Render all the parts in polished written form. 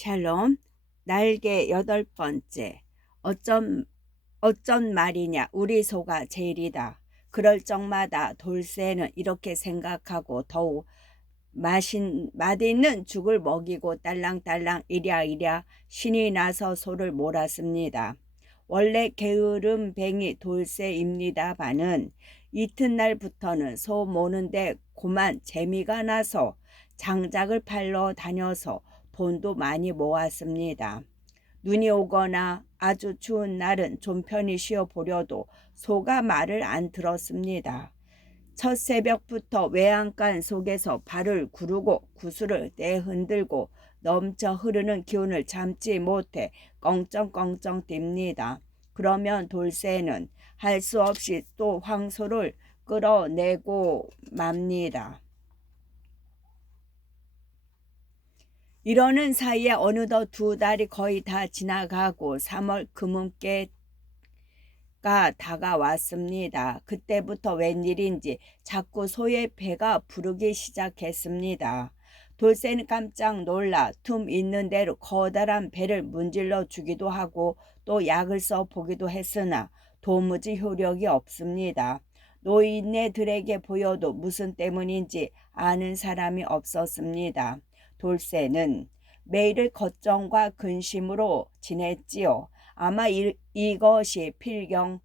샬롬, 날개 8번째. 어쩐 말이냐, 우리 소가 제일이다. 그럴 적마다 돌쇠는 이렇게 생각하고 더욱 맛있는 죽을 먹이고 딸랑딸랑 이랴이랴 신이 나서 소를 몰았습니다. 원래 게으름뱅이 돌쇠입니다마는 이튿날부터는 소 모는데 고만 재미가 나서 장작을 팔러 다녀서 돈도 많이 모았습니다. 눈이 오거나 아주 추운 날은 좀 편히 쉬어보려도 소가 말을 안 들었습니다. 첫 새벽부터 외양간 속에서 발을 구르고 구슬을 내흔들고 넘쳐 흐르는 기운을 참지 못해 껑쩡껑쩡 뜁니다. 그러면 돌쇠는 할 수 없이 또 황소를 끌어내고 맙니다. 이러는 사이에 어느덧 2달이 거의 다 지나가고 3월 금음께가 다가왔습니다. 그때부터 웬일인지 자꾸 소의 배가 부르기 시작했습니다. 돌쇠는 깜짝 놀라 틈 있는 대로 커다란 배를 문질러 주기도 하고 또 약을 써보기도 했으나 도무지 효력이 없습니다. 노인네들에게 보여도 무슨 때문인지 아는 사람이 없었습니다. 돌쇠는 매일을 걱정과 근심으로 지냈지요. 아마 이것이 필경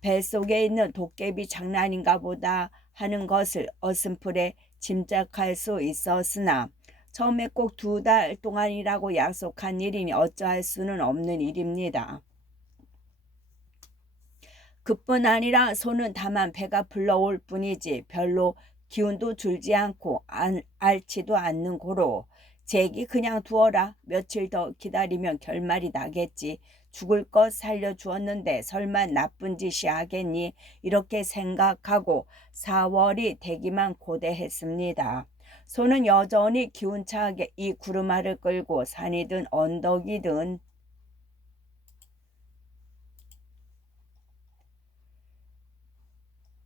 뱃속에 있는 도깨비 장난인가 보다 하는 것을 어슴풀에 짐작할 수 있었으나 처음에 꼭 2달 동안이라고 약속한 일이니 어쩌할 수는 없는 일입니다. 그뿐 아니라 소는 다만 배가 불러올 뿐이지 별로 기운도 줄지 않고 앓지도 않는 고로 제기 그냥 두어라. 며칠 더 기다리면 결말이 나겠지. 죽을 것 살려주었는데 설마 나쁜 짓이 하겠니? 이렇게 생각하고 4월이 되기만 고대했습니다. 소는 여전히 기운차게 이 구르마를 끌고 산이든 언덕이든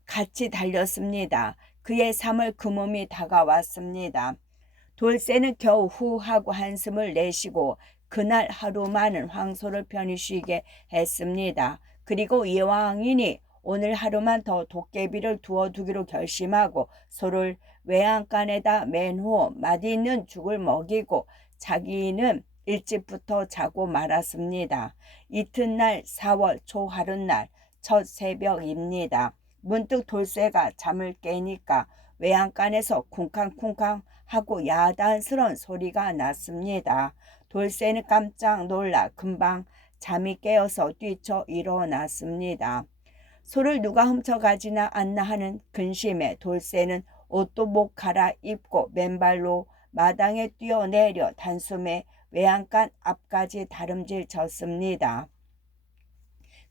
같이 달렸습니다. 그의 3월 금음이 다가왔습니다. 돌쇠는 겨우 후하고 한숨을 내쉬고 그날 하루만은 황소를 편히 쉬게 했습니다. 그리고 이왕이니 오늘 하루만 더 도깨비를 두어두기로 결심하고 소를 외양간에다 맨 후 맛있는 죽을 먹이고 자기는 일찍부터 자고 말았습니다. 이튿날 4월 초하룻날 첫 새벽입니다. 문득 돌쇠가 잠을 깨니까 외양간에서 쿵쾅쿵쾅 하고 야단스런 소리가 났습니다. 돌쇠는 깜짝 놀라 금방 잠이 깨어서 뛰쳐 일어났습니다. 소를 누가 훔쳐가지나 않나 하는 근심에 돌쇠는 옷도 못 갈아입고 맨발로 마당에 뛰어내려 단숨에 외양간 앞까지 다름질 쳤습니다.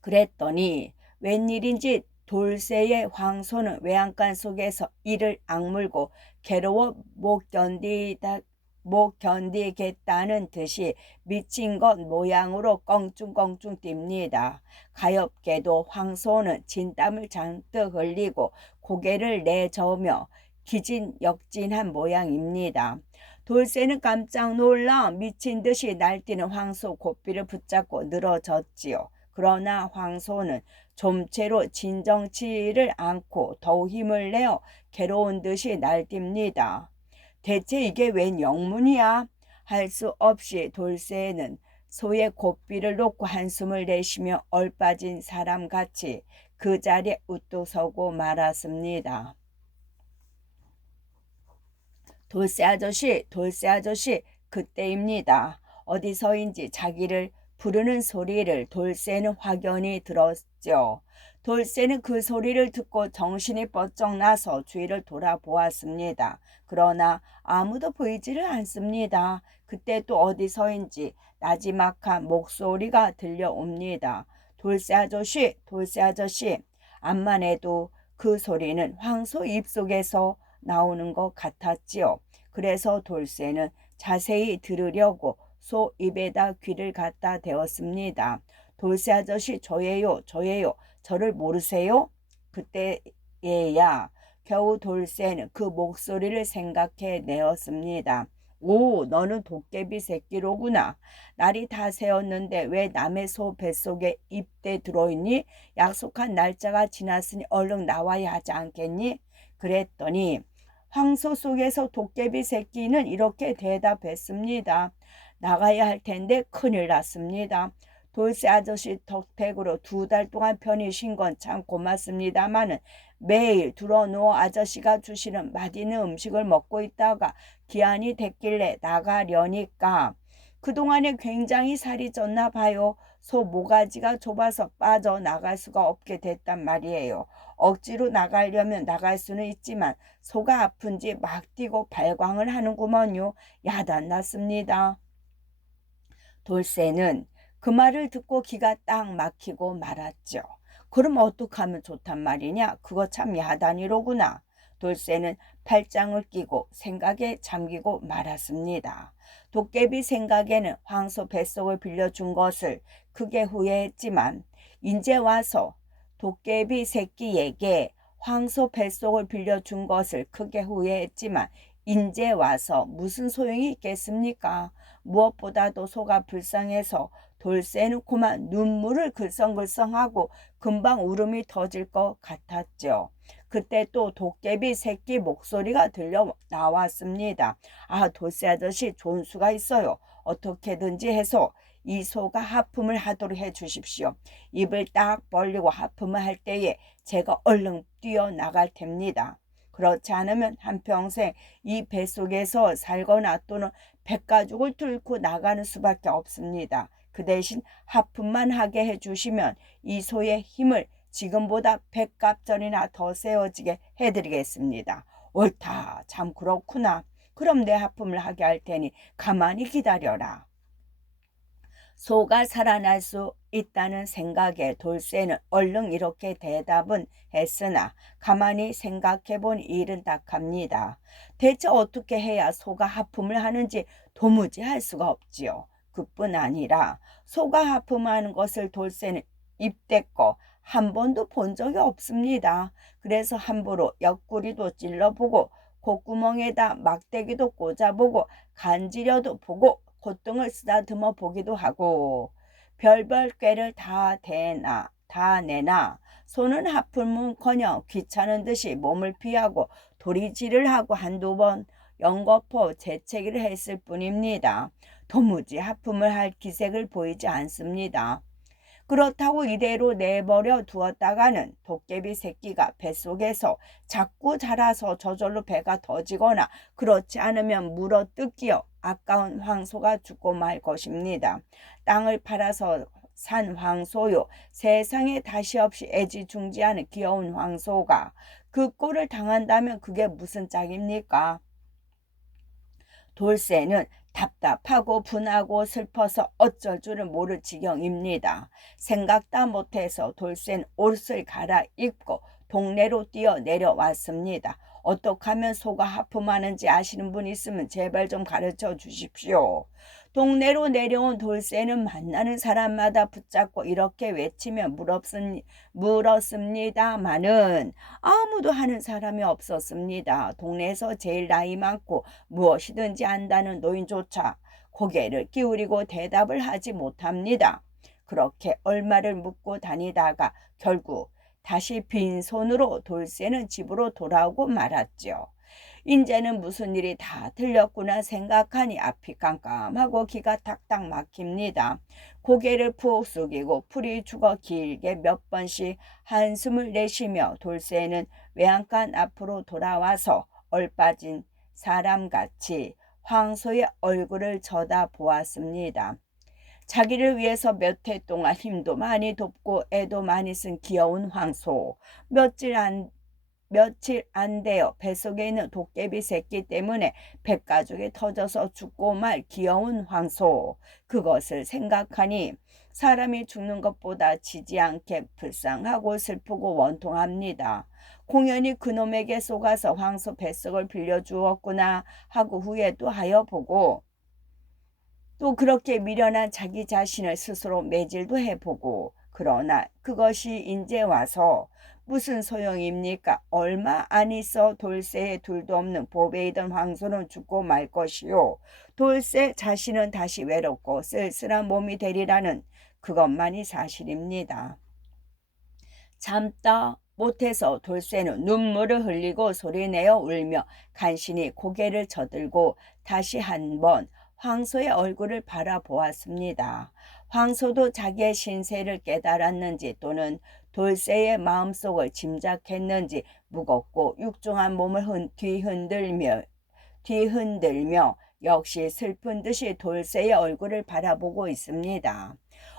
그랬더니 웬일인지 돌쇠의 황소는 외양간 속에서 이를 악물고 괴로워 못 견디겠다는 듯이 미친 것 모양으로 껑충껑충 뜁니다. 가엾게도 황소는 진땀을 잔뜩 흘리고 고개를 내저으며 기진역진한 모양입니다. 돌쇠는 깜짝 놀라 미친 듯이 날뛰는 황소 고삐를 붙잡고 늘어졌지요. 그러나 황소는 좀채로 진정치를 않고 더욱 힘을 내어 괴로운 듯이 날뜁니다. 대체 이게 웬 영문이야? 할 수 없이 돌쇠는 소의 고삐를 놓고 한숨을 내쉬며 얼빠진 사람같이 그 자리에 우뚝 서고 말았습니다. 돌쇠 아저씨, 돌쇠 아저씨, 그때입니다. 어디서인지 자기를 부르는 소리를 돌쇠는 확연히 들었죠. 돌쇠는 그 소리를 듣고 정신이 번쩍 나서 주위를 돌아보았습니다. 그러나 아무도 보이지를 않습니다. 그때 또 어디서인지 나지막한 목소리가 들려옵니다. 돌쇠 아저씨, 돌쇠 아저씨. 암만 해도 그 소리는 황소 입속에서 나오는 것 같았지요. 그래서 돌쇠는 자세히 들으려고 소 입에다 귀를 갖다 대었습니다. 돌쇠 아저씨, 저예요, 저예요. 저를 모르세요? 그때에야 겨우 돌쇠는 그 목소리를 생각해 내었습니다. 오, 너는 도깨비 새끼로구나. 날이 다 새었는데 왜 남의 소 뱃속에 입대 들어있니? 약속한 날짜가 지났으니 얼른 나와야 하지 않겠니? 그랬더니 황소 속에서 도깨비 새끼는 이렇게 대답했습니다. 나가야 할 텐데 큰일 났습니다. 돌쇠 아저씨 덕택으로 2달 동안 편히 쉰 건 참 고맙습니다마는 매일 들어누워 아저씨가 주시는 맛있는 음식을 먹고 있다가 기한이 됐길래 나가려니까 그동안에 굉장히 살이 쪘나 봐요. 소 모가지가 좁아서 빠져나갈 수가 없게 됐단 말이에요. 억지로 나가려면 나갈 수는 있지만 소가 아픈지 막 뛰고 발광을 하는구먼요. 야단났습니다. 돌쇠는 그 말을 듣고 기가 딱 막히고 말았죠. 그럼 어떡하면 좋단 말이냐? 그거 참 야단이로구나. 돌쇠는 팔짱을 끼고 생각에 잠기고 말았습니다. 도깨비 생각에는 황소 뱃속을 빌려준 것을 크게 후회했지만 이제 와서 도깨비 새끼에게 황소 뱃속을 빌려준 것을 크게 후회했지만 인제 와서 무슨 소용이 있겠습니까? 무엇보다도 소가 불쌍해서 돌쇠는 그만 눈물을 글썽글썽하고 금방 울음이 터질 것 같았죠. 그때 또 도깨비 새끼 목소리가 들려 나왔습니다. 아, 돌쇠 아저씨 좋은 수가 있어요. 어떻게든지 해서 이 소가 하품을 하도록 해 주십시오. 입을 딱 벌리고 하품을 할 때에 제가 얼른 뛰어나갈 텐니다. 그렇지 않으면 한평생 이 뱃속에서 살거나 또는 백가죽을 뚫고 나가는 수밖에 없습니다. 그 대신 하품만 하게 해주시면 이 소의 힘을 지금보다 100갑절이나 더 세워지게 해드리겠습니다. 옳다. 참 그렇구나. 그럼 내 하품을 하게 할 테니 가만히 기다려라. 소가 살아날 수 있다는 생각에 돌쇠는 얼른 이렇게 대답은 했으나 가만히 생각해본 일은 딱합니다. 대체 어떻게 해야 소가 하품을 하는지 도무지 알 수가 없지요. 그뿐 아니라 소가 하품하는 것을 돌쇠는 입대껏 한 번도 본 적이 없습니다. 그래서 함부로 옆구리도 찔러보고 콧구멍에다 막대기도 꽂아보고 간지려도 보고 콧등을 쓰다듬어 보기도 하고 별별 꾀를 다 내나 소는 하품은커녕 귀찮은 듯이 몸을 피하고 도리질을 하고 한두 번 연거푸 재채기를 했을 뿐입니다. 도무지 하품을 할 기색을 보이지 않습니다. 그렇다고 이대로 내버려 두었다가는 도깨비 새끼가 뱃속에서 자꾸 자라서 저절로 배가 터지거나 그렇지 않으면 물어뜯기어 아까운 황소가 죽고 말 것입니다. 땅을 팔아서 산 황소요. 세상에 다시 없이 애지중지하는 귀여운 황소가 그 꼴을 당한다면 그게 무슨 짝입니까? 돌쇠는 답답하고 분하고 슬퍼서 어쩔 줄을 모를 지경입니다. 생각다 못해서 돌쇠는 옷을 갈아입고 동네로 뛰어 내려왔습니다. 어떻게 하면 소가 하품하는지 아시는 분 있으면 제발 좀 가르쳐 주십시오. 동네로 내려온 돌쇠는 만나는 사람마다 붙잡고 이렇게 외치며 물었습니다마는 아무도 하는 사람이 없었습니다. 동네에서 제일 나이 많고 무엇이든지 안다는 노인조차 고개를 기울이고 대답을 하지 못합니다. 그렇게 얼마를 묻고 다니다가 결국 다시 빈손으로 돌쇠는 집으로 돌아오고 말았죠. 인제는 무슨 일이 다 들렸구나 생각하니 앞이 깜깜하고 기가 탁탁 막힙니다. 고개를 푹 숙이고 풀이 죽어 길게 몇 번씩 한숨을 내쉬며 돌쇠는 외양간 앞으로 돌아와서 얼빠진 사람같이 황소의 얼굴을 쳐다보았습니다. 자기를 위해서 몇 해 동안 힘도 많이 돕고 애도 많이 쓴 귀여운 황소. 며칠 안 되어 뱃속에 있는 도깨비 새끼 때문에 백가죽이 터져서 죽고 말 귀여운 황소. 그것을 생각하니 사람이 죽는 것보다 지지 않게 불쌍하고 슬프고 원통합니다. 공연히 그놈에게 속아서 황소 뱃속을 빌려주었구나 하고 후회도 하여 보고 또 그렇게 미련한 자기 자신을 스스로 매질도 해보고 그러나 그것이 인제 와서 무슨 소용입니까? 얼마 안 있어 돌쇠의 둘도 없는 보배이던 황소는 죽고 말 것이요. 돌쇠 자신은 다시 외롭고 쓸쓸한 몸이 되리라는 그것만이 사실입니다. 참다 못해서 돌쇠는 눈물을 흘리고 소리내어 울며 간신히 고개를 저들고 다시 한번 황소의 얼굴을 바라보았습니다. 황소도 자기의 신세를 깨달았는지 또는 돌쇠의 마음속을 짐작했는지 무겁고 육중한 몸을 뒤흔들며 역시 슬픈 듯이 돌쇠의 얼굴을 바라보고 있습니다.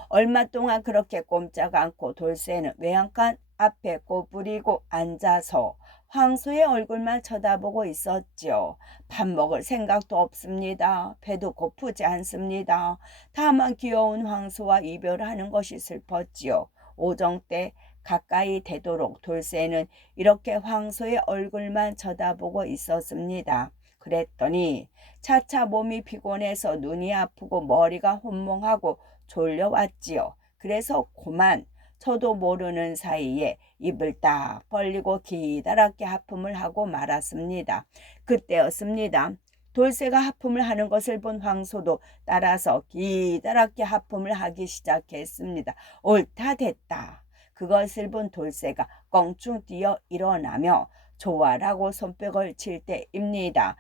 얼마 동안 그렇게 꼼짝 않고 돌쇠는 외양간 앞에 꼬부리고 앉아서 황소의 얼굴만 쳐다보고 있었지요. 밥 먹을 생각도 없습니다. 배도 고프지 않습니다. 다만 귀여운 황소와 이별하는 것이 슬펐지요. 오정 때 가까이 되도록 돌쇠는 이렇게 황소의 얼굴만 쳐다보고 있었습니다. 그랬더니 차차 몸이 피곤해서 눈이 아프고 머리가 혼몽하고 졸려왔지요. 그래서 고만 저도 모르는 사이에 입을 딱 벌리고 기다랗게 하품을 하고 말았습니다. 그때였습니다. 돌쇠가 하품을 하는 것을 본 황소도 따라서 기다랗게 하품을 하기 시작했습니다. 옳다 됐다. 그것을 본 돌쇠가 껑충 뛰어 일어나며 좋아라고 손뼉을 칠 때입니다.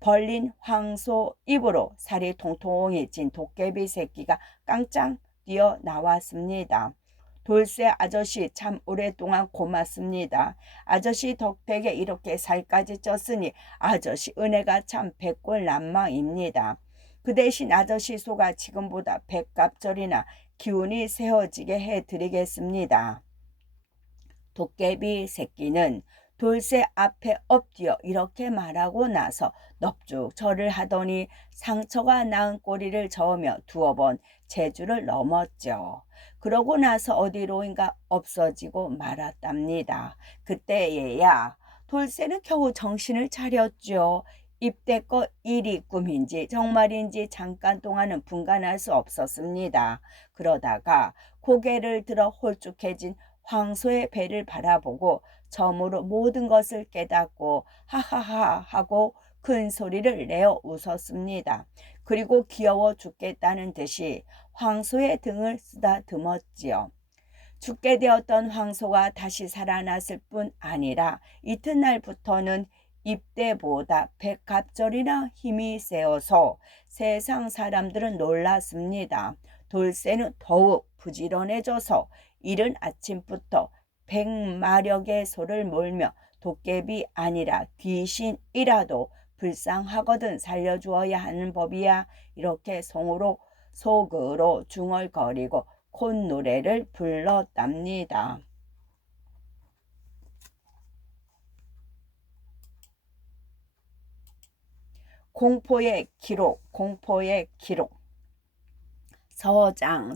벌린 황소 입으로 살이 통통이 찐 도깨비 새끼가 깡짱 뛰어나왔습니다. 돌쇠 아저씨 참 오랫동안 고맙습니다. 아저씨 덕택에 이렇게 살까지 쪘으니 아저씨 은혜가 참 백골난망입니다. 그 대신 아저씨 소가 지금보다 100갑절이나 기운이 세워지게 해드리겠습니다. 도깨비 새끼는 돌쇠 앞에 엎드려 이렇게 말하고 나서 넙죽 절을 하더니 상처가 나은 꼬리를 저으며 두어 번 제주를 넘었죠. 그러고 나서 어디로인가 없어지고 말았답니다. 그때에야 돌쇠는 겨우 정신을 차렸죠. 입대껏 일이 꿈인지 정말인지 잠깐 동안은 분간할 수 없었습니다. 그러다가 고개를 들어 홀쭉해진 황소의 배를 바라보고 처음으로 모든 것을 깨닫고 하하하 하고 큰 소리를 내어 웃었습니다. 그리고 귀여워 죽겠다는 듯이 황소의 등을 쓰다듬었지요. 죽게 되었던 황소가 다시 살아났을 뿐 아니라 이튿날부터는 입대보다 100갑절이나 힘이 세어서 세상 사람들은 놀랐습니다. 돌쇠는 더욱 부지런해져서 이른 아침부터 100마력의 소를 몰며 도깨비 아니라 귀신이라도 불쌍하거든 살려주어야 하는 법이야. 이렇게 속으로 중얼거리고 콧노래를 불렀답니다. 공포의 기록, 공포의 기록. 서장,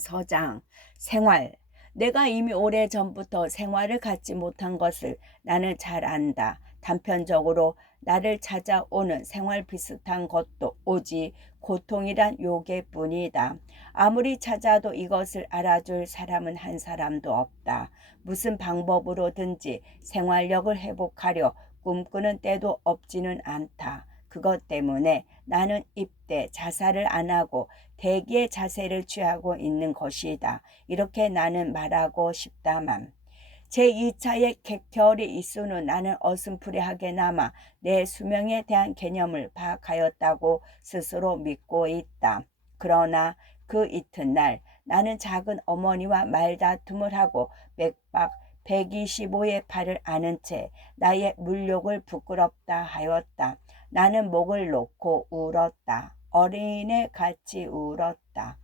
생활. 내가 이미 오래전부터 생활을 갖지 못한 것을 나는 잘 안다. 단편적으로 나를 찾아오는 생활 비슷한 것도 오직 고통이란 요괴뿐이다. 아무리 찾아도 이것을 알아줄 사람은 한 사람도 없다. 무슨 방법으로든지 생활력을 회복하려 꿈꾸는 때도 없지는 않다. 그것 때문에 나는 입대 자살을 안 하고 대기의 자세를 취하고 있는 것이다. 이렇게 나는 말하고 싶다만 제2차의 객결이 있수는 나는 어슴푸레하게나마 내 수명에 대한 개념을 파악하였다고 스스로 믿고 있다. 그러나 그 이튿날 나는 작은 어머니와 말다툼을 하고 맥박 125의 팔을 아는 채 나의 물욕을 부끄럽다 하였다. 나는 목을 놓고 울었다. 어린애 같이 울었다.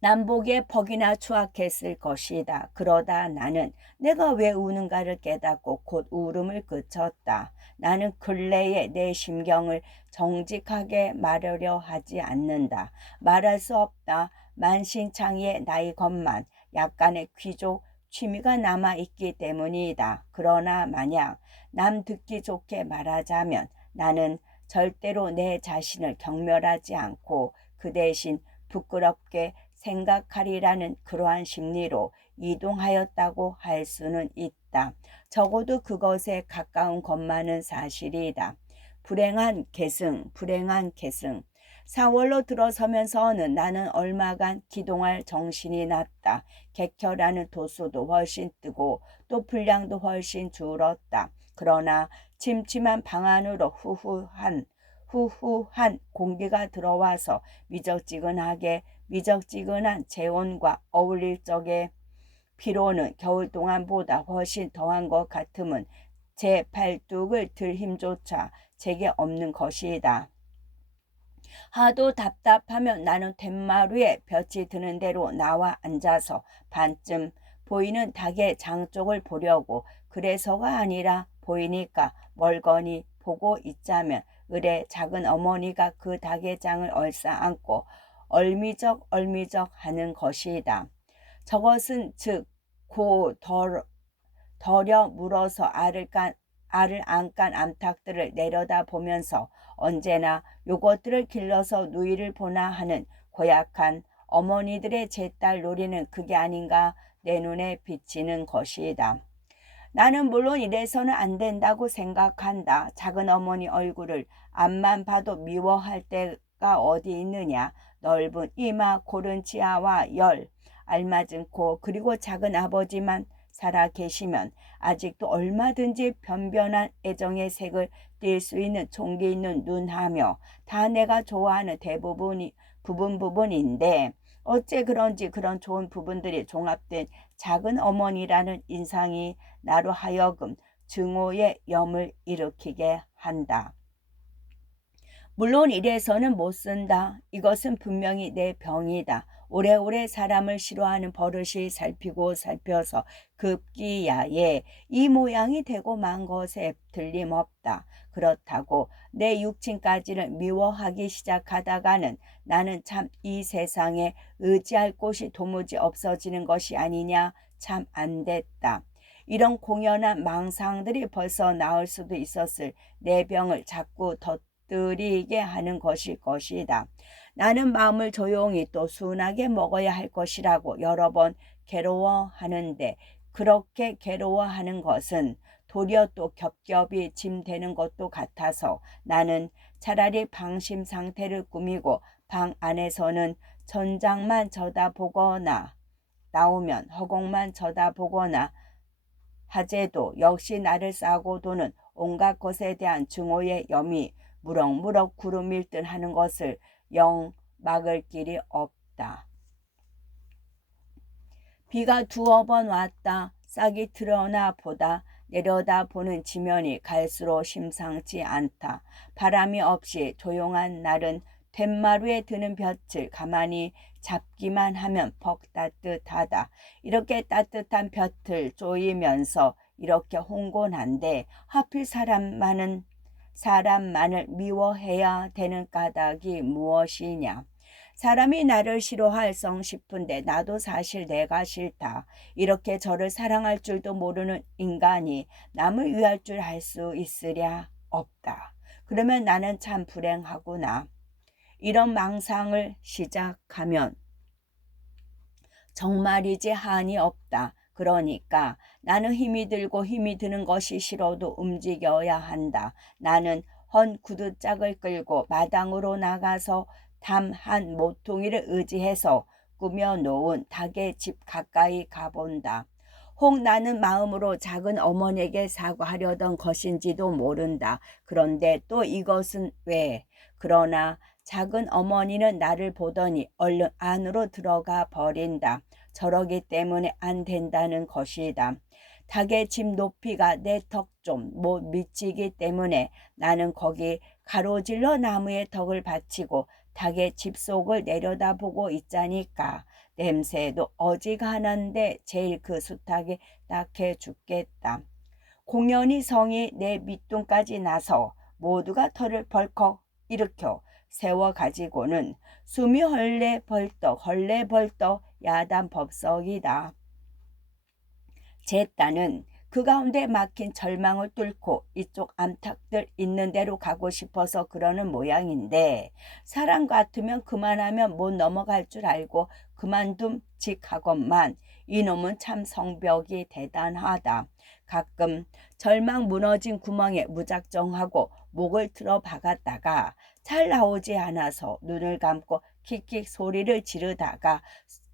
남보기에 퍽이나 추악했을 것이다. 그러다 나는 내가 왜 우는가를 깨닫고 곧 울음을 그쳤다. 나는 근래에 내 심경을 정직하게 말하려 하지 않는다. 말할 수 없다. 만신창이의 나이 것만 약간의 귀족 취미가 남아있기 때문이다. 그러나 만약 남 듣기 좋게 말하자면 나는 절대로 내 자신을 경멸하지 않고 그 대신 부끄럽게 생각하리라는 그러한 심리로 이동하였다고 할 수는 있다. 적어도 그것에 가까운 것만은 사실이다. 불행한 계승, 불행한 계승. 4월로 들어서면서는 나는 얼마간 기동할 정신이 났다. 객혈하는 도수도 훨씬 뜨고 또 분량도 훨씬 줄었다. 그러나 침침한 방 안으로 후후한 공기가 들어와서 미적지근한 재온과 어울릴 적에 피로는 겨울 동안보다 훨씬 더한 것 같음은 제 팔뚝을 들 힘조차 제게 없는 것이다. 하도 답답하면 나는 툇마루에 볕이 드는 대로 나와 앉아서 반쯤 보이는 닭의 장 쪽을 보려고, 그래서가 아니라 보이니까 멀거니 보고 있자면 을의 작은 어머니가 그 닭의 장을 얼싸안고 얼미적 하는 것이다. 저것은 즉 고 덜여 물어서 알을 안 깐 암탉들을 내려다보면서 언제나 요것들을 길러서 누이를 보나 하는 고약한 어머니들의 제딸 놀이는 그게 아닌가 내 눈에 비치는 것이다. 나는 물론 이래서는 안 된다고 생각한다. 작은 어머니 얼굴을 앞만 봐도 미워할 때가 어디 있느냐. 넓은 이마, 고른 치아와 열, 알맞은 코, 그리고 작은 아버지만 살아 계시면 아직도 얼마든지 변변한 애정의 색을 띌 수 있는 총기 있는 눈하며 다 내가 좋아하는 부분인데 어째 그런지 그런 좋은 부분들이 종합된 작은 어머니라는 인상이 나로 하여금 증오의 염을 일으키게 한다. 물론 이래서는 못 쓴다. 이것은 분명히 내 병이다. 오래오래 사람을 싫어하는 버릇이 살펴서 급기야에 이 모양이 되고 만 것에 틀림없다. 그렇다고 내 육친까지를 미워하기 시작하다가는 나는 참 이 세상에 의지할 곳이 도무지 없어지는 것이 아니냐. 참 안 됐다. 이런 공연한 망상들이 벌써 나을 수도 있었을 내 병을 자꾸 덧들이게 하는 것이다. 나는 마음을 조용히 또 순하게 먹어야 할 것이라고 여러 번 괴로워하는데 그렇게 괴로워하는 것은 도리어 또 겹겹이 짐되는 것도 같아서 나는 차라리 방심 상태를 꾸미고 방 안에서는 천장만 쳐다보거나 나오면 허공만 쳐다보거나 하제도 역시 나를 싸고 도는 온갖 것에 대한 증오의 염이 무럭무럭 구름 밀듯 하는 것을 영 막을 길이 없다. 비가 두어 번 왔다. 싹이 드러나 보다 내려다보는 지면이 갈수록 심상치 않다. 바람이 없이 조용한 날은 툇마루에 드는 볕을 가만히 잡기만 하면 퍽 따뜻하다. 이렇게 따뜻한 볕을 쪼이면서 이렇게 홍곤한데 하필 사람만을 미워해야 되는 까닭이 무엇이냐. 사람이 나를 싫어할성 싶은데 나도 사실 내가 싫다. 이렇게 저를 사랑할 줄도 모르는 인간이 남을 위할 줄 알 수 있으랴 없다. 그러면 나는 참 불행하구나. 이런 망상을 시작하면 정말이지 한이 없다. 그러니까 나는 힘이 들고 힘이 드는 것이 싫어도 움직여야 한다. 나는 헌 구두짝을 끌고 마당으로 나가서 담 한 모퉁이를 의지해서 꾸며놓은 닭의 집 가까이 가본다. 혹 나는 마음으로 작은 어머니에게 사과하려던 것인지도 모른다. 그런데 또 이것은 왜? 그러나 작은 어머니는 나를 보더니 얼른 안으로 들어가 버린다. 저러기 때문에 안 된다는 것이다. 닭의 집 높이가 내 턱 좀 못 미치기 때문에 나는 거기 가로질러 나무에 턱을 받치고 닭의 집 속을 내려다보고 있자니까. 냄새도 어지간한데 제일 그 수탉이 딱해 죽겠다. 공연히 성이 내 밑둥까지 나서 모두가 털을 벌컥 일으켜 세워가지고는 숨이 헐레벌떡 야단 법석이다. 제 딴은 그 가운데 막힌 절망을 뚫고 이쪽 암탉들 있는 대로 가고 싶어서 그러는 모양인데, 사람 같으면 그만하면 못 넘어갈 줄 알고 그만둠직하건만 이놈은 참 성벽이 대단하다. 가끔 절망 무너진 구멍에 무작정하고 목을 틀어 박았다가 잘 나오지 않아서 눈을 감고 킥킥 소리를 지르다가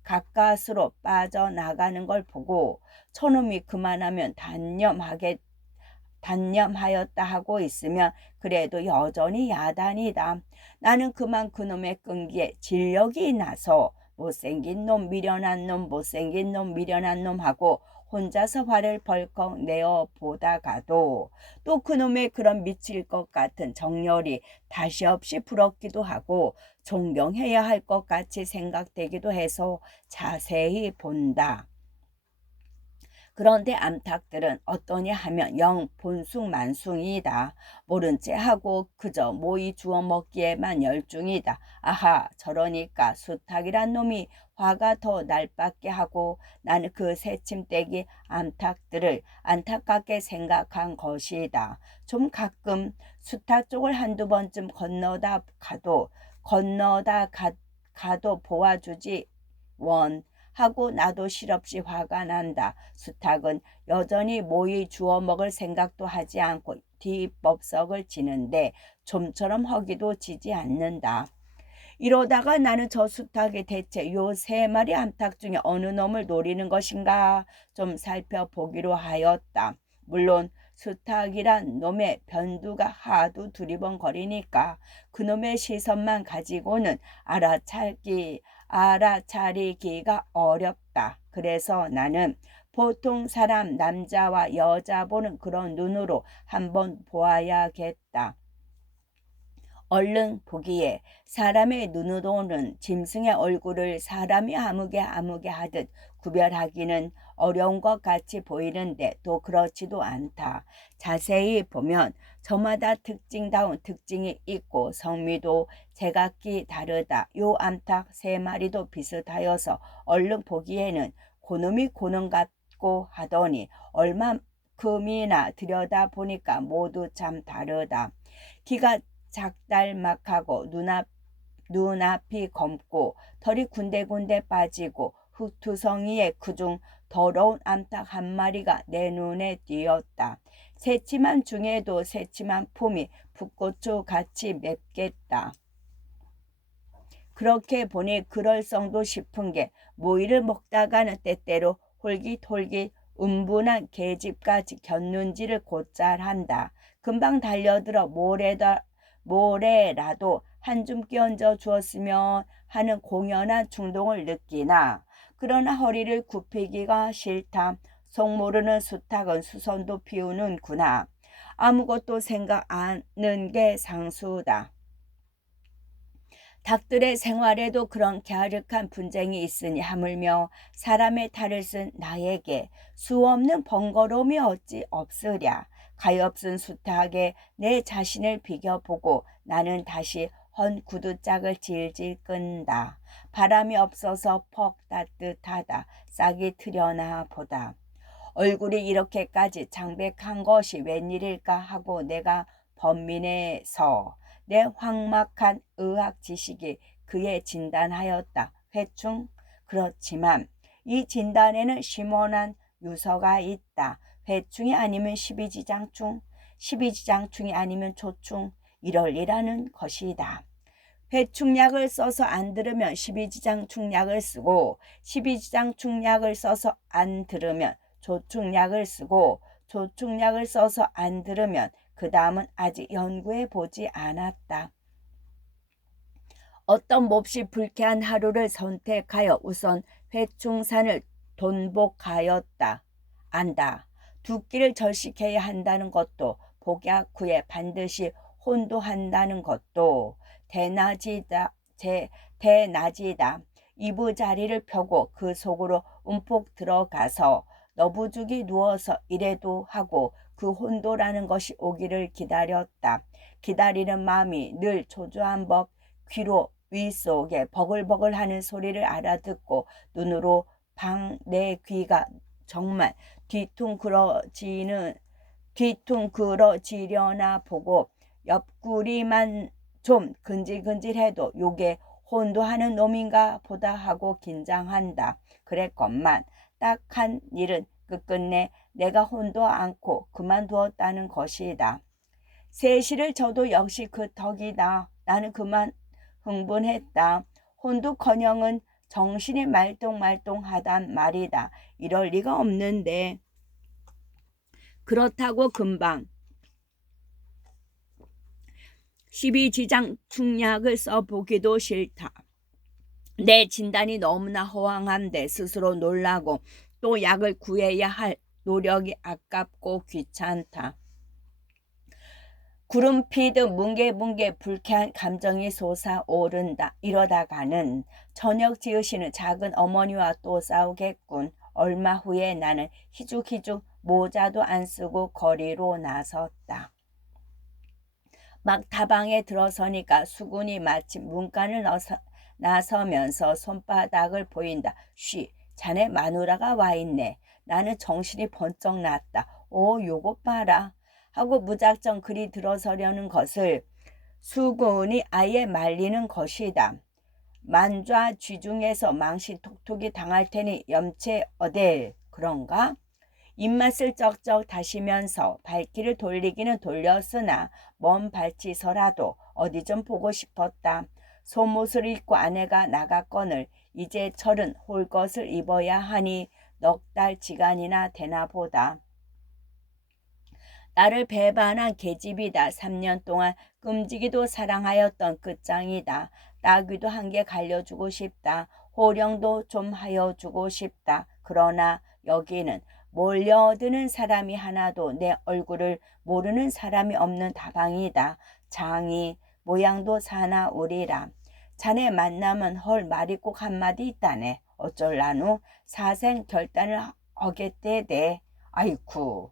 가까스로 빠져나가는 걸 보고 저놈이 그만하면 단념하였다 하고 있으면 그래도 여전히 야단이다. 나는 그만 그놈의 끈기에 진력이 나서 못생긴 놈 미련한 놈 못생긴 놈 미련한 놈 하고 혼자서 화를 벌컥 내어 보다가도 또 그놈의 그런 미칠 것 같은 정열이 다시 없이 부럽기도 하고 존경해야 할 것 같이 생각되기도 해서 자세히 본다. 그런데 암탉들은 어떠냐 하면 영 본숭만숭이다. 모른 채 하고 그저 모이 주워 먹기에만 열중이다. 아하, 저러니까 수탉이란 놈이 화가 더 날받게 하고 나는 그 새침대기 암탉들을 안타깝게 생각한 것이다. 좀 가끔 수탉 쪽을 한두 번쯤 가도 보아주지 원 하고 나도 실없이 화가 난다. 수탉은 여전히 모이 주워 먹을 생각도 하지 않고 뒷법석을 지는데 좀처럼 허기도 지지 않는다. 이러다가 나는 저 수탉이 대체 요 3마리 암탉 중에 어느 놈을 노리는 것인가 좀 살펴보기로 하였다. 물론 수탉이란 놈의 변두가 하도 두리번거리니까 그놈의 시선만 가지고는 알아차리기가 어렵다. 그래서 나는 보통 사람 남자와 여자 보는 그런 눈으로 한번 보아야겠다. 얼른 보기에 사람의 눈으로는 짐승의 얼굴을 사람이 아무개 하듯 구별하기는 어려운 것 같이 보이는데 또 그렇지도 않다. 자세히 보면 저마다 특징다운 특징이 있고 성미도 제각기 다르다. 요 암탉 3마리도 비슷하여서 얼른 보기에는 고놈이 고놈 같고 하더니 얼마큼이나 들여다보니까 모두 참 다르다. 키가 작달막하고 눈앞이 검고 털이 군데군데 빠지고 흙투성이에 그중 더러운 암탉 1마리가 내 눈에 띄었다. 새침한 중에도 새침한 품이 풋고추 같이 맵겠다. 그렇게 보니 그럴성도 싶은 게 모이를 먹다가는 때때로 홀깃홀깃 운분한 계집까지 곁눈질을 곧잘 한다. 금방 달려들어 모래라도 한 줌 끼얹어 주었으면 하는 공연한 충동을 느끼나 그러나 허리를 굽히기가 싫다. 속 모르는 수탉은 수선도 피우는구나. 아무것도 생각 않는 게 상수다. 닭들의 생활에도 그런 갸륵한 분쟁이 있으니 하물며 사람의 탈을 쓴 나에게 수없는 번거로움이 어찌 없으랴. 가엾은 수탉에 내 자신을 비교보고 나는 다시 헌 구두짝을 질질 끈다. 바람이 없어서 퍽 따뜻하다. 싹이 트려나 보다. 얼굴이 이렇게까지 창백한 것이 웬일일까 하고 내가 번민해서 내 황막한 의학 지식이 그에 진단하였다. 회충? 그렇지만 이 진단에는 심원한 유서가 있다. 회충이 아니면 십이지장충, 십이지장충이 아니면 조충, 이럴리라는 것이다. 회충약을 써서 안 들으면 십이지장충약을 쓰고 십이지장충약을 써서 안 들으면 조충약을 쓰고 조충약을 써서 안 들으면 그 다음은 아직 연구해 보지 않았다. 어떤 몹시 불쾌한 하루를 선택하여 우선 회충산을 돈복하였다. 안다. 두 끼를 절식해야 한다는 것도 복약 후에 반드시 혼도한다는 것도 대낮이다. 이부자리를 펴고 그 속으로 움푹 들어가서 너부죽이 누워서 이래도 하고 그 혼도라는 것이 오기를 기다렸다. 기다리는 마음이 늘 초조한 법 귀로 윗속에 버글버글하는 소리를 알아듣고 눈으로 내 귀가 정말 뒤퉁그러지려나 보고 옆구리만 좀 근질근질해도 요게 혼도하는 놈인가 보다 하고 긴장한다. 그랬건만 딱 한 일은 끝끝내 내가 혼도 않고 그만두었다는 것이다. 세시를 져도 역시 그 덕이다. 나는 그만 흥분했다. 혼도커녕은 정신이 말똥말똥하단 말이다. 이럴 리가 없는데. 그렇다고 금방 12지장 충약을 써보기도 싫다. 내 진단이 너무나 허황한데 스스로 놀라고 또 약을 구해야 할 노력이 아깝고 귀찮다. 구름 피듯 뭉게뭉게 불쾌한 감정이 솟아오른다. 이러다가는 저녁 지으시는 작은 어머니와 또 싸우겠군. 얼마 후에 나는 희죽희죽 모자도 안 쓰고 거리로 나섰다. 막 다방에 들어서니까 수군이 마침 문간을 나서면서 손바닥을 보인다. 쉬, 자네 마누라가 와 있네. 나는 정신이 번쩍 났다. 오, 요것 봐라. 하고 무작정 그리 들어서려는 것을 수군이 아예 말리는 것이다. 만좌 쥐중에서 망신 톡톡이 당할 테니 염체 어딜 그런가? 입맛을 쩍쩍 다시면서 발길을 돌리기는 돌렸으나 먼 발치서라도 어디 좀 보고 싶었다. 속옷을 입고 아내가 나갔거늘 이제 철은 홀것을 입어야 하니 넉 달 지간이나 되나 보다. 나를 배반한 계집이다. 3년 동안 끔찍이도 사랑하였던 끝장이다. 따귀도 한 개 갈려주고 싶다. 호령도 좀 하여주고 싶다. 그러나 여기는 몰려드는 사람이 하나도 내 얼굴을 모르는 사람이 없는 다방이다. 장이 모양도 사나우리라. 자네 만나면 헐 말이 꼭 한마디 있다네. 어쩔라누? 사생 결단을 하겠대대. 아이쿠.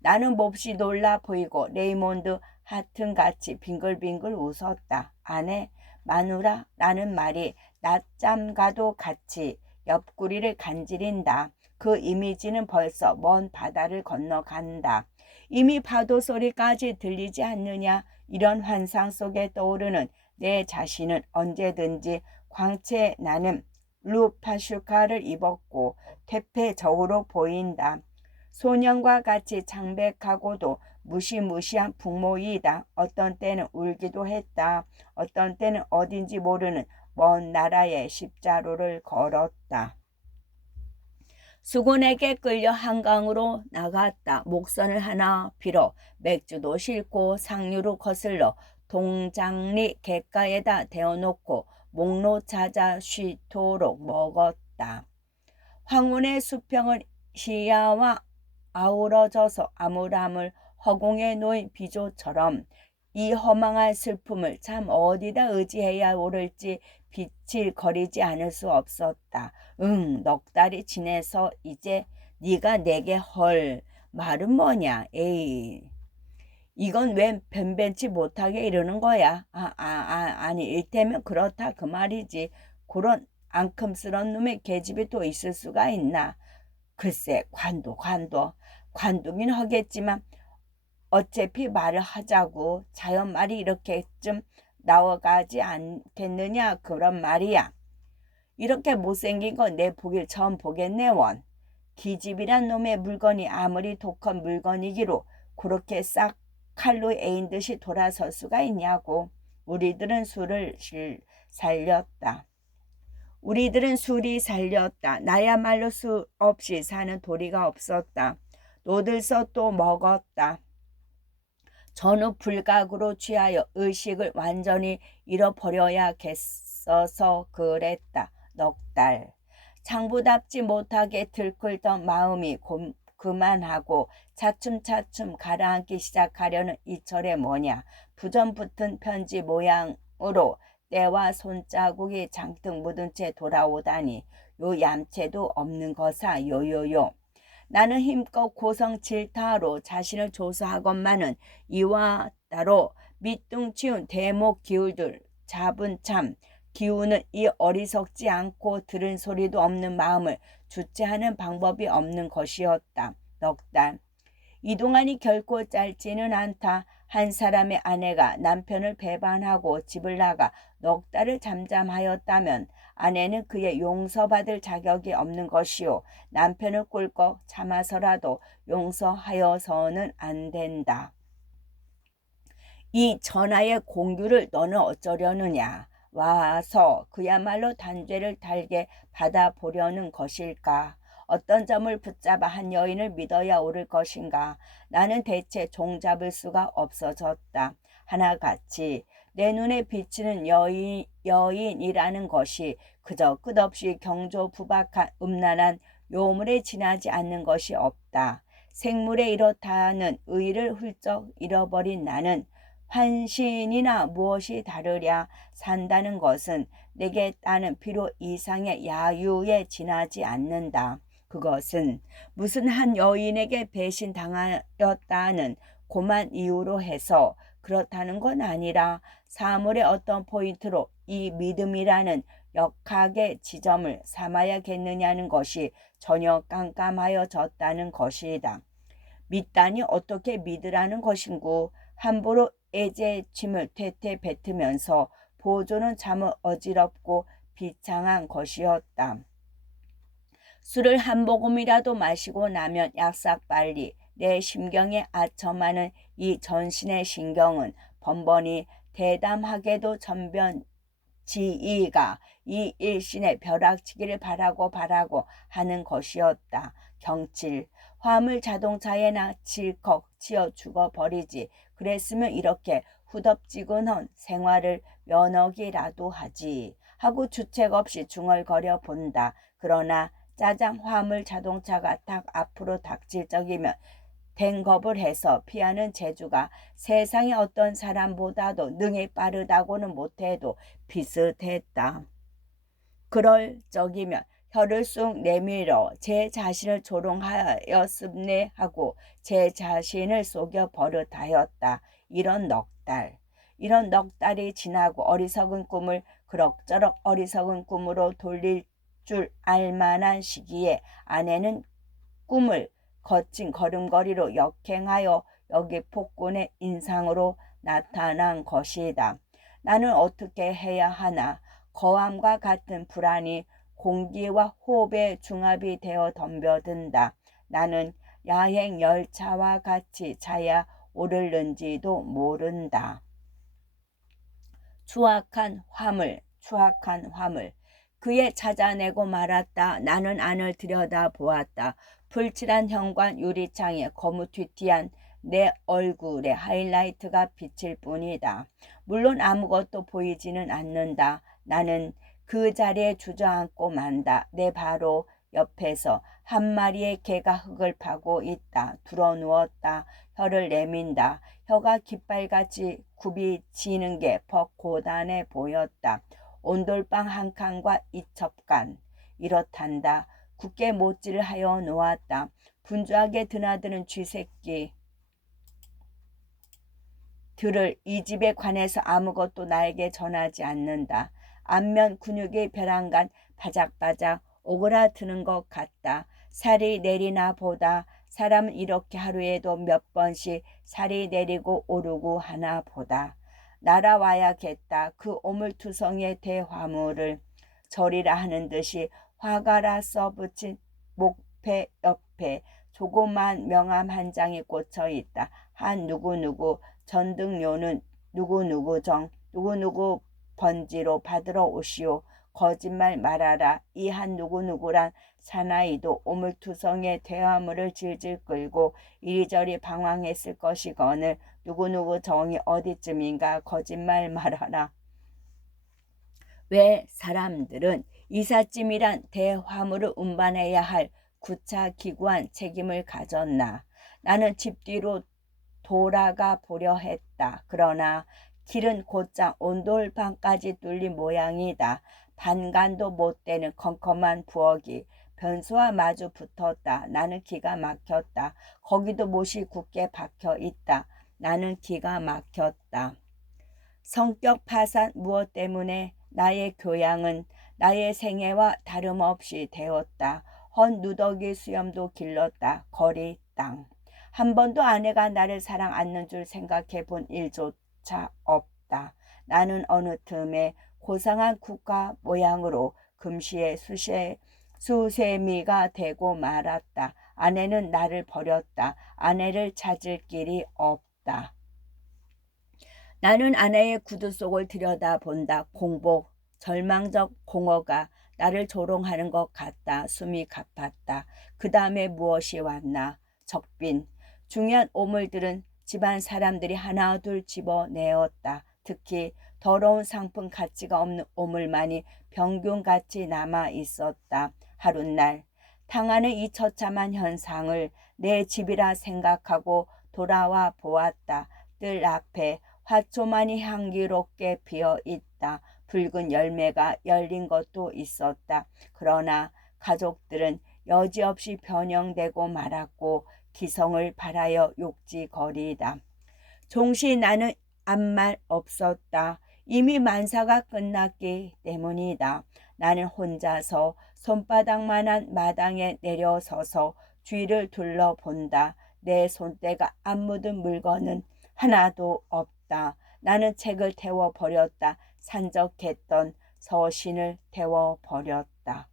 나는 몹시 놀라 보이고 레이몬드 하튼같이 빙글빙글 웃었다. 아내, 마누라 라는 말이 낮잠과도 같이 옆구리를 간지린다. 그 이미지는 벌써 먼 바다를 건너간다. 이미 파도 소리까지 들리지 않느냐. 이런 환상 속에 떠오르는 내 자신은 언제든지 광채 나는 루파슈카를 입었고 퇴폐저우로 보인다. 소년과 같이 창백하고도 무시무시한 풍모이다. 어떤 때는 울기도 했다. 어떤 때는 어딘지 모르는 먼 나라의 십자로를 걸었다. 수군에게 끌려 한강으로 나갔다. 목선을 하나 빌어 맥주도 싣고 상류로 거슬러 동장리 갯가에다 대어놓고 목로 찾아 쉬도록 먹었다. 황혼의 수평을 시야와 아우러져서 아물아물 허공에 놓인 비조처럼 이 허망한 슬픔을 참 어디다 의지해야 옳을지 비칠거리지 않을 수 없었다. 넉 달이 지내서 이제 네가 내게 헐 말은 뭐냐. 에이, 이건 왜 변변치 못하게 이러는 거야. 아니 일테면 그렇다 그 말이지. 그런 앙큼스런 놈의 계집이 또 있을 수가 있나. 글쎄 관두긴 하겠지만 어차피 말을 하자고 자연 말이 이렇게쯤 나와가지 않겠느냐 그런 말이야. 이렇게 못생긴 건 내 보길 처음 보겠네 원. 기집이란 놈의 물건이 아무리 독한 물건이기로 그렇게 싹 칼로 에인 듯이 돌아설 수가 있냐고. 우리들은 술이 살렸다. 나야말로 술 없이 사는 도리가 없었다. 노들서 또 먹었다. 전후 불각으로 취하여 의식을 완전히 잃어버려야겠어서 그랬다. 넉 달. 장부답지 못하게 들끓던 마음이 그만하고 차츰차츰 가라앉기 시작하려는 이철의 뭐냐. 부전붙은 편지 모양으로 때와 손자국이 잔뜩 묻은 채 돌아오다니 요 얌체도 없는 거사 요요요. 나는 힘껏 고성질타로 자신을 조사하건만은 이와 따로 밑둥치운 대목 기울들 잡은 참 기우는 이 어리석지 않고 들은 소리도 없는 마음을 주체하는 방법이 없는 것이었다. 넉 달. 이동안이 결코 짧지는 않다. 한 사람의 아내가 남편을 배반하고 집을 나가 넉 달을 잠잠하였다면 아내는 그의 용서받을 자격이 없는 것이요. 남편을 꿀꺽 참아서라도 용서하여서는 안 된다. 이 전하의 공규를 너는 어쩌려느냐. 와서 그야말로 단죄를 달게 받아보려는 것일까. 어떤 점을 붙잡아 한 여인을 믿어야 옳을 것인가. 나는 대체 종잡을 수가 없어졌다. 하나같이 내 눈에 비치는 여인이라는 것이 그저 끝없이 경조부박한 음란한 요물에 지나지 않는 것이 없다. 생물에 이렇다는 의의를 훌쩍 잃어버린 나는 환신이나 무엇이 다르랴. 산다는 것은 내게 따는 필요 이상의 야유에 지나지 않는다. 그것은 무슨 한 여인에게 배신당하였다는 고만 이유로 해서 그렇다는 건 아니라 사물의 어떤 포인트로 이 믿음이라는 역학의 지점을 삼아야겠느냐는 것이 전혀 깜깜하여졌다는 것이다. 믿다니 어떻게 믿으라는 것인고. 함부로 애제침을 퇴퇴 뱉으면서 보조는 참 어지럽고 비창한 것이었다. 술을 한 모금이라도 마시고 나면 약삭 빨리 내 심경에 아첨하는 이 전신의 신경은 번번이 대담하게도 전변지이가 이 일신의 벼락치기를 바라고 하는 것이었다. 경칠, 화물 자동차에나 질컥 치어 죽어버리지. 그랬으면 이렇게 후덥지근한 생활을 면허기라도 하지 하고 주책 없이 중얼거려 본다. 그러나 짜장 화물 자동차가 딱 앞으로 닥칠 적이면 댕겁을 해서 피하는 재주가 세상의 어떤 사람보다도 능히 빠르다고는 못해도 비슷했다. 그럴 적이면 혀를 쑥 내밀어 제 자신을 조롱하였음네 하고 제 자신을 속여 버릇하였다. 이런 넉 달이 지나고 어리석은 꿈을 그럭저럭 어리석은 꿈으로 돌릴 줄 알만한 시기에 아내는 꿈을 거친 걸음걸이로 역행하여 여기 폭군의 인상으로 나타난 것이다. 나는 어떻게 해야 하나. 거함과 같은 불안이 공기와 호흡의 중합이 되어 덤벼든다. 나는 야행 열차와 같이 자야 오르는지도 모른다. 추악한 화물. 그에 찾아내고 말았다. 나는 안을 들여다보았다. 풀칠한 현관 유리창에 거무튀튀한 내 얼굴의 하이라이트가 비칠 뿐이다. 물론 아무것도 보이지는 않는다. 나는 그 자리에 주저앉고 만다. 내 바로 옆에서 한 마리의 개가 흙을 파고 있다. 드러누웠다. 혀를 내민다. 혀가 깃발같이 굽이 지는 게 퍽 고단해 보였다. 온돌방 한 칸과 이첩간. 이렇단다. 굳게 못질을 하여 놓았다. 분주하게 드나드는 쥐새끼 들을 이 집에 관해서 아무것도 나에게 전하지 않는다. 안면 근육의 벼랑간 바작바작 오그라드는 것 같다. 살이 내리나 보다. 사람은 이렇게 하루에도 몇 번씩 살이 내리고 오르고 하나 보다. 날아와야겠다. 그 오물투성이의 대화물을. 절이라 하는 듯이 화가라 써붙인 목패 옆에 조그만 명함 한 장이 꽂혀 있다. 한 누구누구 전등료는 누구누구정 누구누구 번지로 받으러 오시오. 거짓말 말아라. 이 한 누구누구란 사나이도 오물투성의 대화물을 질질 끌고 이리저리 방황했을 것이거늘 누구누구 정이 어디쯤인가. 거짓말 말아라. 왜 사람들은 이삿짐이란 대화물을 운반해야 할 구차 기구한 책임을 가졌나. 나는 집 뒤로 돌아가 보려 했다. 그러나 길은 곧장 온돌방까지 뚫린 모양이다. 반간도 못 되는 컴컴한 부엌이 변수와 마주 붙었다. 나는 기가 막혔다. 거기도 못이 굳게 박혀 있다. 나는 기가 막혔다. 성격 파산 무엇 때문에. 나의 교양은 나의 생애와 다름없이 되었다. 헌 누더기 수염도 길렀다. 거리 땅. 한 번도 아내가 나를 사랑 않는 줄 생각해 본 일조차 없다. 나는 어느 틈에 고상한 국가 모양으로 금시의 수세미가 되고 말았다. 아내는 나를 버렸다. 아내를 찾을 길이 없다. 나는 아내의 구두 속을 들여다본다. 공복, 절망적 공허가 나를 조롱하는 것 같다. 숨이 가팠다. 그 다음에 무엇이 왔나? 적빈. 중요한 오물들은 집안 사람들이 하나 둘 집어내었다. 특히 더러운 상품 가치가 없는 오물만이 병균같이 남아 있었다. 하룻날 당하는 이 처참한 현상을 내 집이라 생각하고 돌아와 보았다. 뜰 앞에 화초만이 향기롭게 피어 있다. 붉은 열매가 열린 것도 있었다. 그러나 가족들은 여지없이 변형되고 말았고 기성을 바라여 욕지거리다. 종시 나는 아무 말 없었다. 이미 만사가 끝났기 때문이다. 나는 혼자서 손바닥만한 마당에 내려서서 주위를 둘러본다. 내 손때가 안 묻은 물건은 하나도 없다. 나는 책을 태워버렸다. 산적했던 서신을 태워버렸다.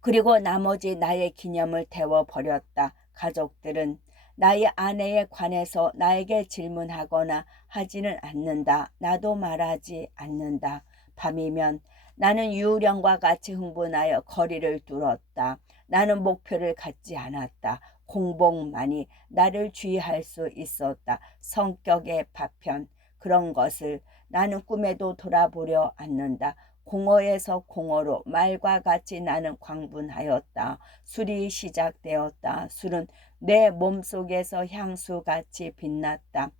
그리고 나머지 나의 기념을 태워버렸다. 가족들은 나의 아내에 관해서 나에게 질문하거나 하지는 않는다. 나도 말하지 않는다. 밤이면 나는 유령과 같이 흥분하여 거리를 뚫었다. 나는 목표를 갖지 않았다. 공복만이 나를 주의할 수 있었다. 성격의 파편, 그런 것을 나는 꿈에도 돌아보려 않는다. 공허에서 공허로 말과 같이 나는 광분하였다. 술이 시작되었다. 술은 내 몸속에서 향수같이 빛났다.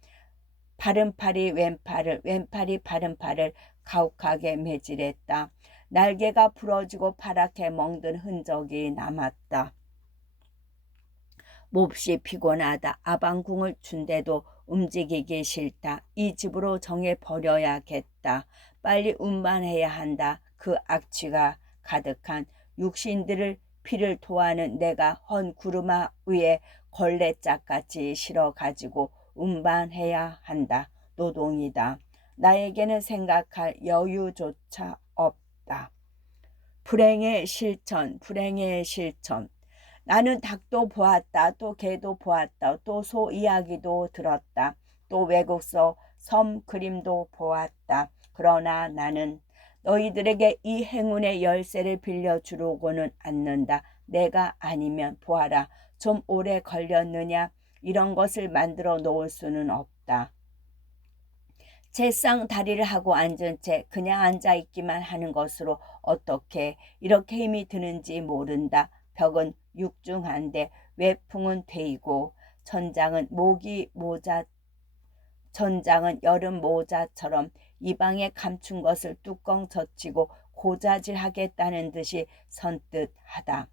바른 팔이 왼팔을, 왼팔이 바른 팔을 가혹하게 매질했다. 날개가 부러지고 파랗게 멍든 흔적이 남았다. 몹시 피곤하다. 아방궁을 준대도 움직이기 싫다. 이 집으로 정해버려야겠다. 빨리 운반해야 한다. 그 악취가 가득한 육신들을 피를 토하는 내가 헌 구르마 위에 걸레짝같이 실어가지고 운반해야 한다. 노동이다. 나에게는 생각할 여유조차 없다. 불행의 실천, 불행의 실천. 나는 닭도 보았다. 또 개도 보았다. 또 소 이야기도 들었다. 또 외국서 섬 그림도 보았다. 그러나 나는 너희들에게 이 행운의 열쇠를 빌려주려고는 않는다. 내가 아니면 보아라. 좀 오래 걸렸느냐? 이런 것을 만들어 놓을 수는 없다. 제상 다리를 하고 앉은 채 그냥 앉아있기만 하는 것으로 어떻게 이렇게 힘이 드는지 모른다. 벽은 육중한데 외풍은 데이고 천장은 여름 모자처럼 이방에 감춘 것을 뚜껑 젖히고 고자질하겠다는 듯이 선뜻하다.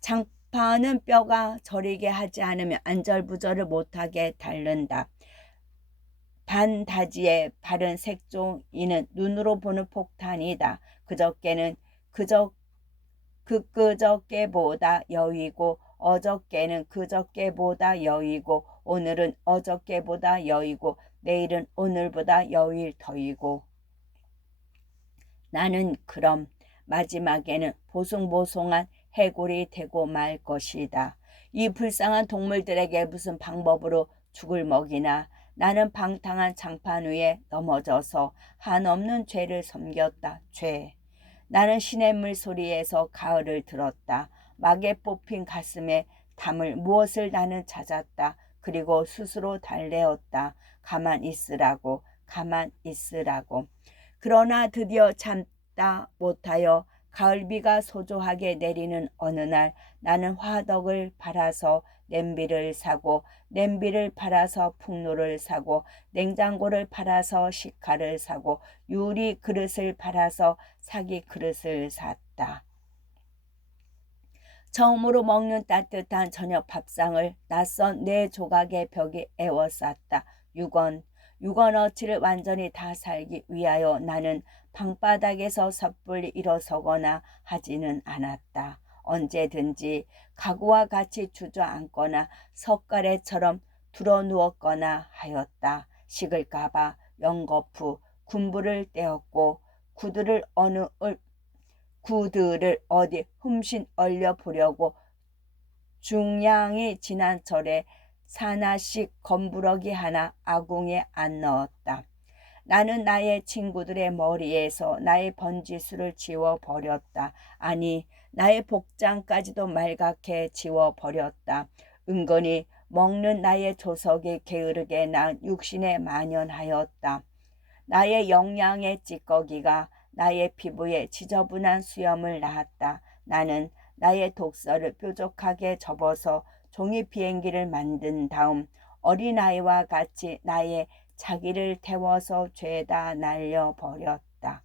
장파는 뼈가 저리게 하지 않으면 안절부절을 못하게 닳는다. 반다지의 바른 색종이는 눈으로 보는 폭탄이다. 그저께보다 여위고 어저께는 그저께보다 여위고 오늘은 어저께보다 여위고 내일은 오늘보다 여위일 터이고 나는 그럼 마지막에는 보송보송한 해골이 되고 말 것이다. 이 불쌍한 동물들에게 무슨 방법으로 죽을 먹이나. 나는 방탕한 장판 위에 넘어져서 한없는 죄를 섬겼다. 죄. 나는 시냇물 소리에서 가을을 들었다. 막에 뽑힌 가슴에 담을 무엇을 나는 찾았다. 그리고 스스로 달래었다. 가만 있으라고, 가만 있으라고. 그러나 드디어 참다 못하여 가을비가 소조하게 내리는 어느 날 나는 화덕을 팔아서 냄비를 사고 냄비를 팔아서 풍로를 사고 냉장고를 팔아서 식칼을 사고 유리 그릇을 팔아서 사기 그릇을 샀다. 처음으로 먹는 따뜻한 저녁 밥상을 낯선 네 조각의 벽에 에워쌌다. 6원. 육언어치를 완전히 다 살기 위하여 나는 방바닥에서 섣불리 일어서거나 하지는 않았다. 언제든지 가구와 같이 주저앉거나 석가래처럼 드러누웠거나 하였다. 식을까봐 연거푸 군부를 떼었고 구들을 어디 흠씬 얼려 보려고 중량이 지난 철에 사나씩 검부러기 하나 아궁에 안 넣었다. 나는 나의 친구들의 머리에서 나의 번지수를 지워버렸다. 아니, 나의 복장까지도 말갛게 지워버렸다. 은근히 먹는 나의 조석이 게으르게 난 육신에 만연하였다. 나의 영양의 찌꺼기가 나의 피부에 지저분한 수염을 낳았다. 나는 나의 독서를 뾰족하게 접어서 종이 비행기를 만든 다음 어린아이와 같이 나의 자기를 태워서 죄다 날려버렸다.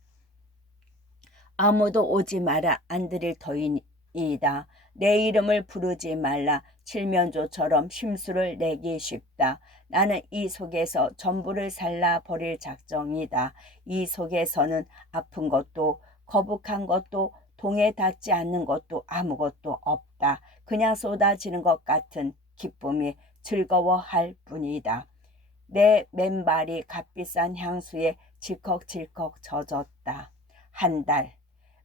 아무도 오지 마라 안 들일 터이다. 내 이름을 부르지 말라 칠면조처럼 심수를 내기 쉽다. 나는 이 속에서 전부를 살라버릴 작정이다. 이 속에서는 아픈 것도 거북한 것도 동에 닿지 않는 것도 아무것도 없다. 그냥 쏟아지는 것 같은 기쁨이 즐거워할 뿐이다. 내 맨발이 값비싼 향수에 질컥질컥 젖었다. 한 달,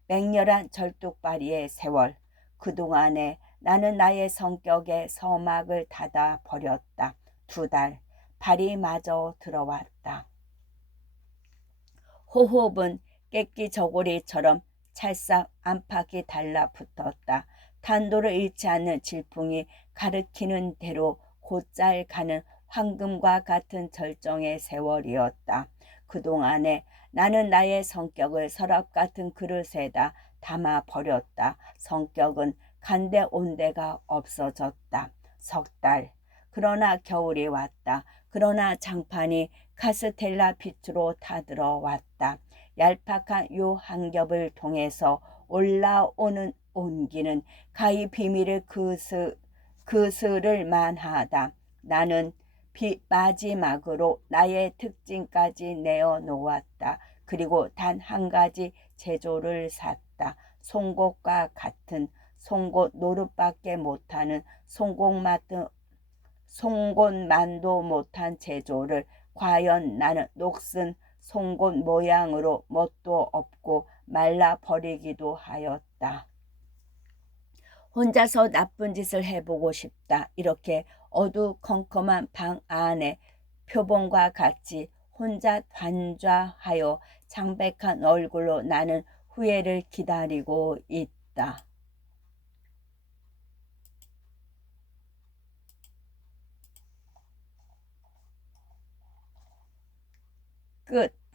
맹렬한 절뚝발이의 세월. 그동안에 나는 나의 성격에 서막을 닫아 버렸다. 2달, 발이 마저 들어왔다. 호흡은 깨끼 저고리처럼 찰싹 안팎이 달라붙었다. 탄도를 잃지 않는 질풍이 가리키는 대로 곧잘 가는 황금과 같은 절정의 세월이었다. 그동안에 나는 나의 성격을 서랍 같은 그릇에다 담아 버렸다. 성격은 간데 온데가 없어졌다. 3달. 그러나 겨울이 왔다. 그러나 장판이 카스텔라 빛으로 타들어왔다. 얄팍한 요 한 겹을 통해서 올라오는 온기는 가히 비밀의 그스를 만하다. 나는 마지막으로 나의 특징까지 내어놓았다. 그리고 단 한 가지 제조를 샀다. 송곳과 같은 송곳 노릇밖에 못하는 송곳만도 못한 제조를. 과연 나는 녹슨 송곳 모양으로 멋도 없고 말라버리기도 하였다. 혼자서 나쁜 짓을 해보고 싶다. 이렇게 어두컴컴한 방 안에 표본과 같이 혼자 단좌하여 창백한 얼굴로 나는 후회를 기다리고 있다. 끝.